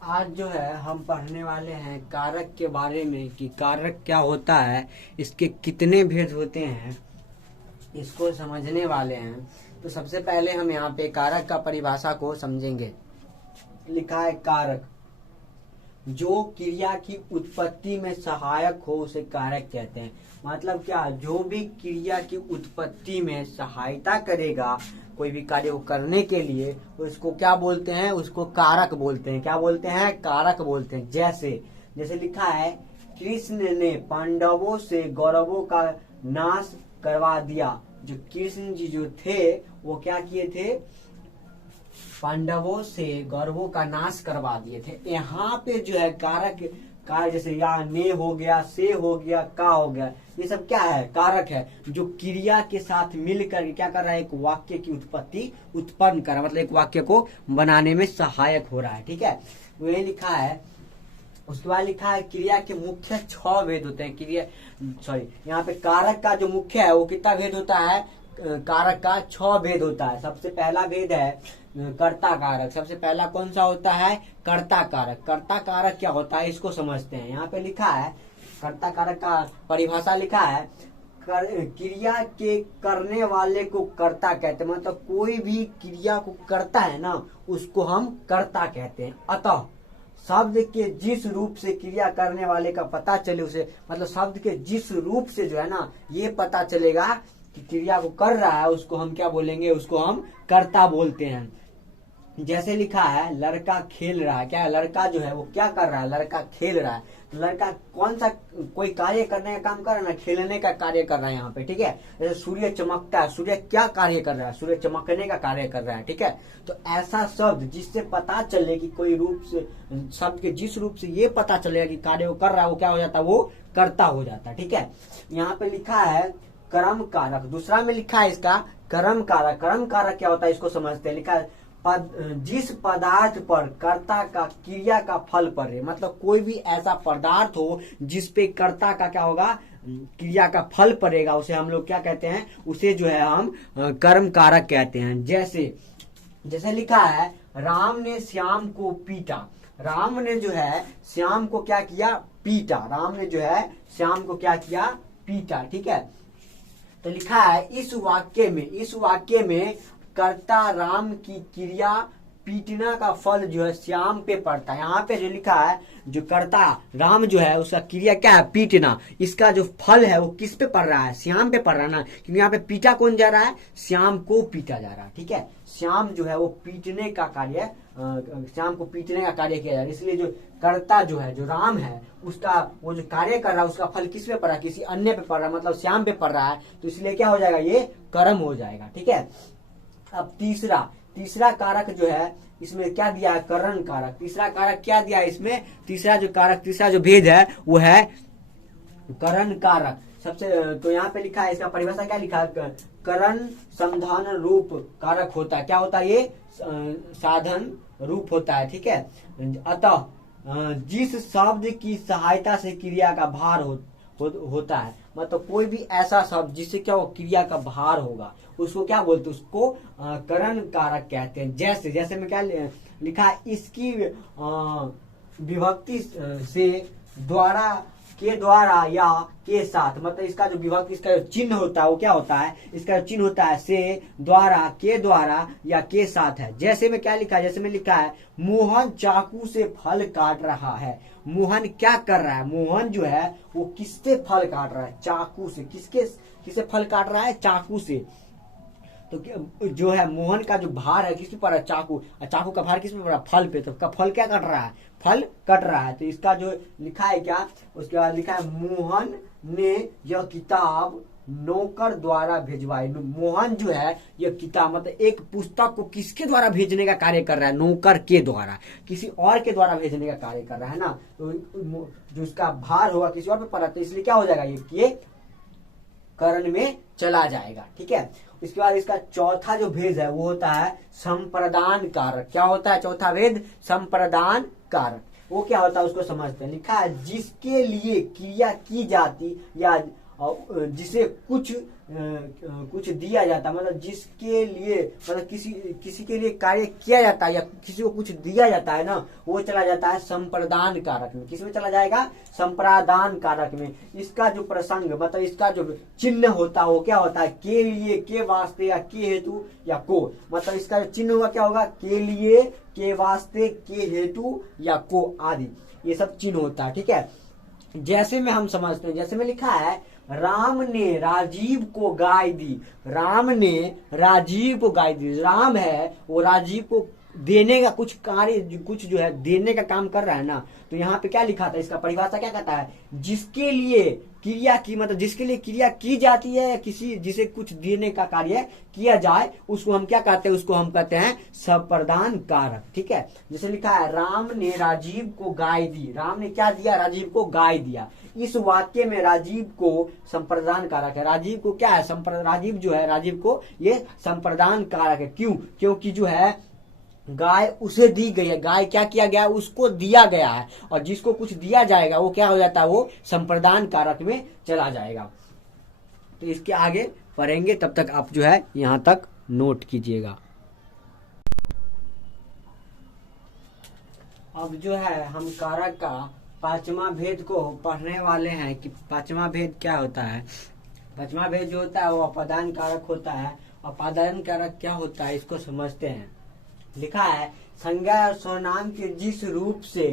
आज जो है हम पढ़ने वाले हैं कारक के बारे में कि कारक क्या होता है, इसके कितने भेद होते हैं, इसको समझने वाले हैं। तो सबसे पहले हम यहाँ पे कारक का परिभाषा को समझेंगे। लिखा है कारक, जो क्रिया की उत्पत्ति में सहायक हो उसे कारक कहते हैं। मतलब क्या, जो भी क्रिया की उत्पत्ति में सहायता करेगा कोई भी कार्य को करने के लिए, उसको क्या बोलते हैं, उसको कारक बोलते हैं। क्या बोलते हैं? कारक बोलते हैं। जैसे लिखा है, कृष्ण ने पांडवों से गौरवों का नाश करवा दिया। जो कृष्ण जी जो थे वो क्या किए थे? पांडवों से गौरवों का नाश करवा दिए थे। यहाँ पे जो है कारक जैसे यहाँ ने हो गया, से हो गया, का हो गया, ये सब क्या है? कारक है, जो क्रिया के साथ मिलकर क्या कर रहा है? एक वाक्य की उत्पत्ति उत्पन्न कर रहा है, मतलब एक वाक्य को बनाने में सहायक हो रहा है। ठीक है, वही लिखा है। उसके बाद लिखा है क्रिया के मुख्य 6 भेद होते हैं। यहाँ पे कारक का जो मुख्य है वो कितना भेद होता है? कारक का 6 भेद होता है। सबसे पहला भेद है कर्ता कारक। सबसे पहला कौन सा होता है? कर्ता कारक। कर्ता कारक क्या होता है, इसको समझते हैं। यहाँ पे लिखा है कर्ता कारक का परिभाषा लिखा है, क्रिया के करने वाले को कर्ता कहते हैं। मतलब कोई भी क्रिया को करता है ना, उसको हम कर्ता कहते हैं। अतः शब्द के जिस रूप से क्रिया करने वाले का पता चले उसे, मतलब शब्द के जिस रूप से जो है ना ये पता चलेगा कि क्रिया को कर रहा है, उसको हम क्या बोलेंगे? उसको हम कर्ता बोलते हैं। जैसे लिखा है लड़का खेल रहा है। क्या है? लड़का जो है वो क्या कर रहा है? लड़का खेल रहा है। तो लड़का कौन सा कोई कार्य करने का काम कर रहा है ना, खेलने का कार्य कर रहा है यहाँ पे। ठीक है, जैसे सूर्य चमकता है, सूर्य क्या कार्य कर रहा है? सूर्य चमकने का कार्य कर रहा है। ठीक है, तो ऐसा शब्द जिससे पता चले कि कोई रूप से, शब्द के जिस रूप से ये पता चलेगा कि कार्य को कर रहा है, वो क्या हो जाता है? वो कर्ता हो जाता है। ठीक है, यहाँ पे लिखा है कर्म कारक। दूसरा में लिखा है इसका कर्म कारक। कर्म कारक क्या होता है, इसको समझते हैं। लिखा है जिस पदार्थ पर कर्ता का क्रिया का फल पड़े। मतलब कोई भी ऐसा पदार्थ हो जिसपे कर्ता का क्या होगा? क्रिया का फल पड़ेगा, उसे हम लोग क्या कहते हैं? उसे जो है हम कर्म कारक कहते हैं। जैसे लिखा है राम ने श्याम को पीटा। राम ने जो है श्याम को क्या किया? पीटा। राम ने जो है श्याम को क्या किया? पीटा। ठीक है, तो लिखा है इस वाक्य में कर्ता राम की क्रिया पीटना का फल जो है श्याम पे पड़ता है। यहाँ पे जो लिखा है, जो कर्ता राम जो है उसका क्रिया क्या है? पीटना। इसका जो फल है वो किस पे पड़ रहा है? श्याम पे पड़ रहा है ना, क्योंकि यहाँ पे पीटा कौन जा रहा है? श्याम को पीटा जा रहा है। ठीक है, श्याम जो है वो पीटने का कार्य, श्याम को पीटने का कार्य किया जा रहा है। इसलिए जो कर्ता जो है, जो राम है, उसका वो जो कार्य कर रहा है उसका फल किस पे पड़ रहा है? किसी अन्य पे पड़ रहा है, मतलब श्याम पे पड़ रहा है। तो इसलिए क्या हो जाएगा? ये कर्म हो जाएगा। ठीक है, अब तीसरा कारक जो है इसमें क्या दिया है? करण कारक। तीसरा कारक क्या दिया है इसमें? तीसरा जो भेद है वो है करण कारक। तो यहाँ पे लिखा है, इसका परिभाषा क्या लिखा है? करण संधान रूप कारक होता है। क्या होता है? ये साधन रूप होता है। ठीक है, अतः जिस शब्द की सहायता से क्रिया का भार होता है, मतलब कोई भी ऐसा शब्द जिससे क्या हो? क्रिया का भार होगा, उसको क्या बोलते हैं? उसको करण कारक कहते हैं। जैसे में क्या लिखा है? इसकी विभक्ति से द्वारा, के द्वारा या के साथ, मतलब इसका जो विभक्ति, इसका जो चिन्ह होता है वो क्या होता है? इसका जो चिन्ह होता है से, द्वारा, के द्वारा या के साथ है। जैसे में क्या लिखा है? जैसे में लिखा है मोहन चाकू से फल काट रहा है। मोहन क्या कर रहा है? मोहन जो है वो किससे फल काट रहा है? चाकू से। किसे फल काट रहा है? चाकू से। तो जो है मोहन का जो भार है किस पे पड़ रहा है? चाकू। चाकू का भार किस पे पड़ रहा है? फल पे। तो का फल क्या कट रहा है? फल कट रहा है। तो इसका जो लिखा है क्या? उसके बाद लिखा है मोहन ने यह किताब नौकर द्वारा भिजवाई। मोहन जो है यह किताब, मतलब एक पुस्तक को किसके द्वारा भेजने का कार्य कर रहा है? नौकर के द्वारा, किसी और के द्वारा भेजने का कार्य कर रहा है ना। तो जो उसका भार होगा किसी और पे पड़ा, तो इसलिए क्या हो जाएगा? ये करण में चला जाएगा। ठीक है, इसके बाद इसका चौथा जो भेद है वो होता है संप्रदान कारक। क्या होता है चौथा भेद? संप्रदान कारक। वो क्या होता है उसको समझते हैं। लिखा है जिसके लिए क्रिया की जाती या जिसे कुछ कुछ दिया जाता है, मतलब जिसके लिए मतलब किसी के लिए कार्य किया जाता है या किसी को कुछ दिया जाता है ना, वो चला जाता है संप्रदान कारक में। किस में चला जाएगा? संप्रदान कारक में। इसका जो प्रसंग मतलब इसका जो चिन्ह होता है वो क्या होता है? के लिए, के वास्ते या के हेतु या को, मतलब इसका जो चिन्ह होगा क्या होगा? के लिए, के वास्ते, के हेतु या को आदि, ये सब चिन्ह होता है। ठीक है, जैसे में हम समझते हैं, जैसे में लिखा है राम ने राजीव को गाय दी। राम ने राजीव को गाय दी। राम है वो राजीव को देने का कुछ कार्य, कुछ जो है देने का काम कर रहा है ना, तो यहाँ पे क्या लिखा था? इसका परिभाषा क्या कहता है? जिसके लिए क्रिया की, मतलब जिसके लिए क्रिया की जाती है, किसी जिसे कुछ देने का कार्य किया जाए, उसको हम क्या कहते हैं? उसको हम कहते हैं संप्रदान कारक। ठीक है, जैसे लिखा है राम ने राजीव को गाय दी। राम ने क्या दिया? राजीव को गाय दिया। इस वाक्य में राजीव को संप्रदान कारक है। राजीव को क्या है? राजीव जो है, राजीव को ये संप्रदान कारक है। क्यों? क्योंकि जो है गाय उसे दी गई है। गाय क्या किया गया? उसको दिया गया है, और जिसको कुछ दिया जाएगा वो क्या हो जाता है? वो संप्रदान कारक में चला जाएगा। तो इसके आगे पढ़ेंगे, तब तक आप जो है यहां तक नोट कीजिएगा। अब जो है हम कारक का पांचवा भेद को पढ़ने वाले हैं कि पांचवा भेद क्या होता है। पांचवा भेद जो होता है वो अपादान कारक होता है। अपादान कारक क्या होता है इसको समझते हैं। लिखा है संज्ञा और सर्वनाम के जिस रूप से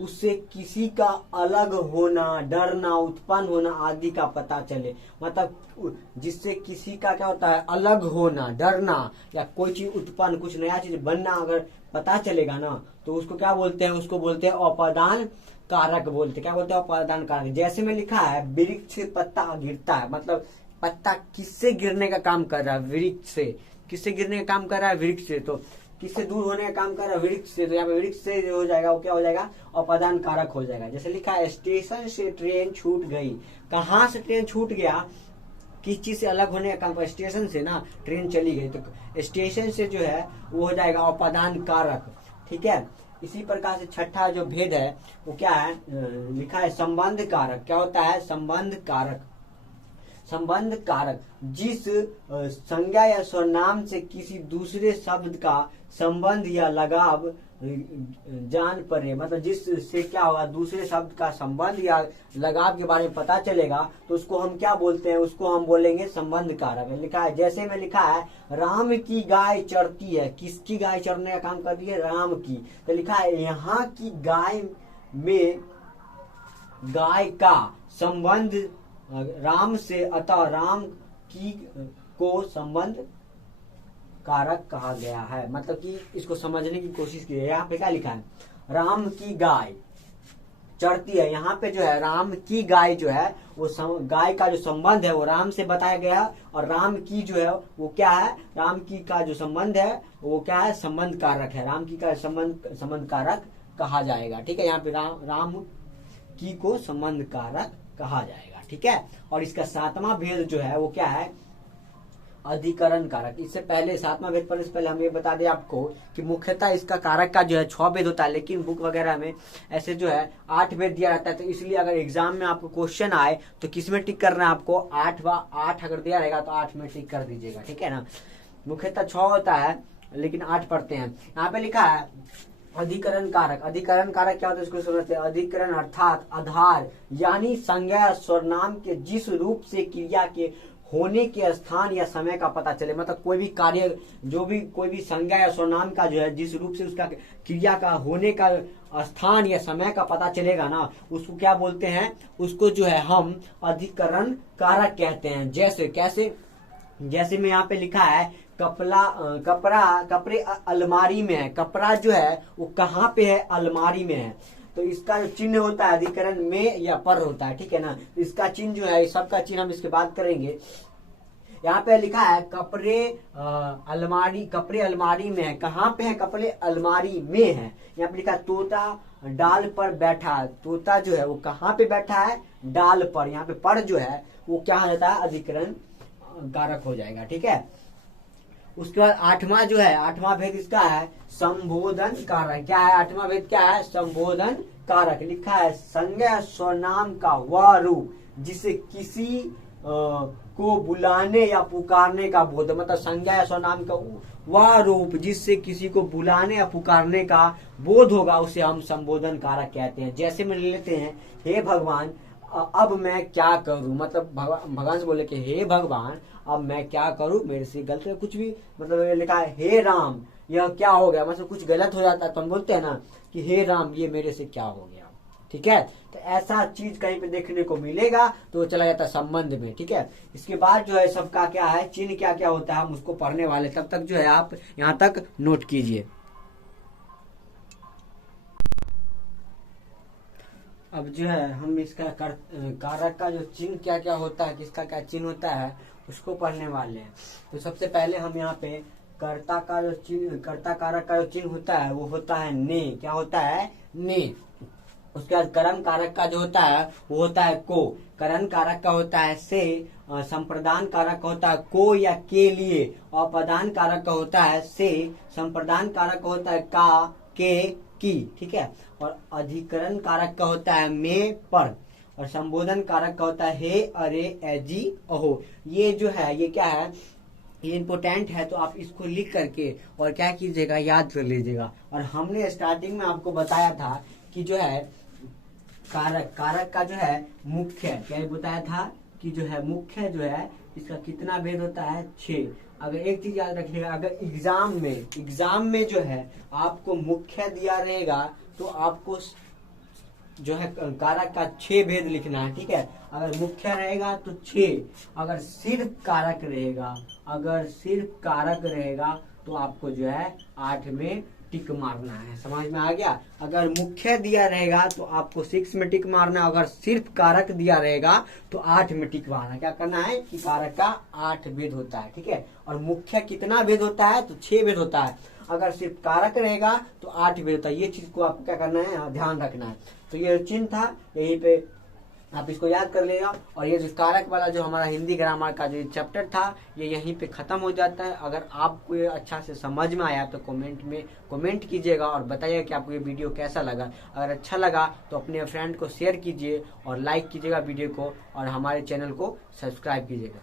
उससे किसी का अलग होना, डरना, उत्पन्न होना आदि का पता चले, मतलब जिससे किसी का क्या होता है? अलग होना, डरना या कोई चीज उत्पन्न, कुछ नया चीज बनना अगर पता चलेगा ना, तो उसको क्या बोलते हैं? उसको बोलते हैं अपादान कारक बोलते हैं। क्या बोलते हैं? अपादान कारक। जैसे में लिखा है वृक्ष से पत्ता गिरता है, मतलब पत्ता किससे गिरने का काम कर रहा है? वृक्ष से। किससे गिरने का काम कर रहा है? वृक्ष से। तो किससे दूर होने का काम कर रहा है? वृक्ष से। तो यहाँ पे वृक्ष से हो जाएगा, वो क्या हो जाएगा? अपादान कारक हो जाएगा। जैसे लिखा है स्टेशन से ट्रेन छूट गई। कहाँ से ट्रेन छूट गया? किस चीज से अलग होने का काम कर? स्टेशन से ना, ट्रेन चली गई, तो स्टेशन से जो है वो हो जाएगा अपादान कारक। ठीक है, इसी प्रकार से छठा जो भेद है वो क्या है? लिखा है संबंध कारक। क्या होता है? संबंध कारक। संबंध कारक जिस संज्ञा या सर्वनाम से किसी दूसरे शब्द का संबंध या लगाव जान पड़े, मतलब जिससे क्या होगा? दूसरे शब्द का संबंध या लगाव के बारे में पता चलेगा, तो उसको हम क्या बोलते हैं? उसको हम बोलेंगे संबंध कारक। लिखा है जैसे में लिखा है राम की गाय चरती है। किसकी गाय चरने का काम कर रही है? राम की। तो लिखा है यहाँ की गाय में गाय का संबंध राम से, अतः राम की को संबंध कारक कहा गया है। मतलब कि इसको समझने की कोशिश की है। यहाँ पे क्या लिखा है? राम की गाय चरती है। यहाँ पे जो है राम की गाय जो है वो गाय का जो संबंध है वो राम से बताया गया, और राम की जो है वो क्या है? राम की का जो संबंध है वो क्या है? संबंध कारक है। राम की का संबंध कारक कहा जाएगा। ठीक है, यहाँ पे राम की को संबंध कारक कहा जाएगा। ठीक है, और इसका सातवां भेद जो है वो क्या है? अधिकरण कारक। इससे पहले सातवां भेद पढ़ने से पहले हम ये बता दें आपको कि मुख्यतः इसका कारक का जो है 6 भेद होता है, लेकिन बुक वगैरह में ऐसे जो है 8 भेद दिया रहता है। तो इसलिए अगर एग्जाम में आपको क्वेश्चन आए तो किस में टिक करना है आपको? 8 अगर दिया रहेगा तो 8 में टिक कर दीजिएगा। ठीक है ना, मुख्यतः 6 होता है लेकिन 8 पढ़ते हैं। यहाँ पे लिखा है अधिकरण कारक। अधिकरण कारक क्या होता है इसको समझते हैं। अधिकरण अर्थात आधार, यानी संज्ञा सर्वनाम के जिस रूप से क्रिया के होने के स्थान या समय का पता चले, मतलब कोई भी कार्य, जो भी कोई भी संज्ञा या सर्वनाम का जो है जिस रूप से उसका क्रिया का होने का स्थान या समय का पता चलेगा ना, उसको क्या बोलते हैं? उसको जो है हम अधिकरण कारक कहते हैं। जैसे कैसे? जैसे में यहाँ पे लिखा है कपड़े अलमारी में है। कपड़ा जो है वो कहाँ पे है? अलमारी में है। तो इसका जो चिन्ह होता है अधिकरण में या पर होता है। ठीक है ना, इसका चिन्ह जो है, सबका चिन्ह हम इसके बाद करेंगे। यहाँ पे लिखा है कपड़े अलमारी में है। कहाँ पे है? कपड़े अलमारी में है। यहाँ पे लिखा तोता डाल पर बैठा। तोता जो है वो कहाँ पे बैठा है? डाल पर। यहाँ पे पर जो है वो क्या हो जाता है? अधिकरण कारक हो जाएगा। ठीक है, उसके बाद 8वां जो है, 8वां भेद इसका है संबोधन कारक। क्या है 8वां भेद? क्या है? संबोधन कारक। लिखा है संज्ञा सर्वनाम का वह रूप जिसे किसी को बुलाने या पुकारने का बोध, मतलब संज्ञा या स्वनाम का वह रूप जिससे किसी को बुलाने या पुकारने का बोध होगा उसे हम संबोधन कारक कहते हैं। जैसे में ले लेते हैं, हे भगवान अब मैं क्या करूं, मतलब भगवान से बोले कि हे भगवान अब मैं क्या करूं, मेरे से गलत है कुछ भी, मतलब लिखा है हे राम यह क्या हो गया, मतलब कुछ गलत हो जाता है तो हम बोलते हैं ना कि हे राम ये मेरे से क्या हो गया। ठीक है, तो ऐसा चीज कहीं पे देखने को मिलेगा तो वो चला जाता है संबंध में। ठीक है, इसके बाद जो है सबका क्या है, चिन्ह क्या क्या होता है हम उसको पढ़ने वाले, तब तक जो है आप यहाँ तक नोट कीजिए। अब जो है हम इसका कारक का जो चिन्ह क्या क्या होता है, किसका क्या चिन्ह होता है उसको पढ़ने वाले हैं। तो सबसे पहले हम यहाँ पे कर्ता का जो चिन्ह, कर्ता कारक का जो चिन्ह होता है वो होता है ने। क्या होता है, ने। उसके बाद कर्म कारक का जो होता है वो होता है को। करण कारक का होता है से। संप्रदान कारक का होता है को या के लिए। अपदान कारक का होता है से। संप्रदान कारक का होता है का, के, की। ठीक है, और अधिकरण कारक का होता है में, पर। और संबोधन कारक का होता है हे, अरे, एजी, अहो। ये जो है ये क्या है, ये इम्पोर्टेंट है, तो आप इसको लिख करके और क्या कीजिएगा, याद कर लीजिएगा। और हमने स्टार्टिंग में आपको बताया था कि जो है कारक का जो है मुख्य, क्या बताया था कि जो है मुख्य जो है इसका कितना भेद होता है, 6। अगर एक चीज याद रखिएगा, अगर एग्जाम में जो है आपको मुख्य दिया रहेगा तो आपको जो है कारक का 6 भेद लिखना है। ठीक है, अगर मुख्य रहेगा तो 6, अगर सिर्फ कारक रहेगा तो आपको जो है 8 में टिक मारना है। समझ में आ गया। अगर मुख्य दिया रहेगा तो आपको 6 में टिक मारना है, अगर सिर्फ कारक दिया रहेगा तो 8 में टिक मारना। क्या करना है कि कारक का 8 भेद होता है। ठीक है, और मुख्य कितना भेद होता है, तो 6 भेद होता है। अगर सिर्फ कारक रहेगा तो 8 भेद होता है। ये चीज को आपको क्या करना है, ध्यान रखना है। तो ये चिन्ह था, यहीं पे आप इसको याद कर लेगा। और ये जो कारक वाला जो हमारा हिंदी ग्रामर का जो चैप्टर था ये यहीं पे खत्म हो जाता है। अगर आपको ये अच्छा से समझ में आया तो कमेंट कीजिएगा और बताइएगा कि आपको ये वीडियो कैसा लगा। अगर अच्छा लगा तो अपने फ्रेंड को शेयर कीजिए और लाइक कीजिएगा वीडियो को, और हमारे चैनल को सब्सक्राइब कीजिएगा।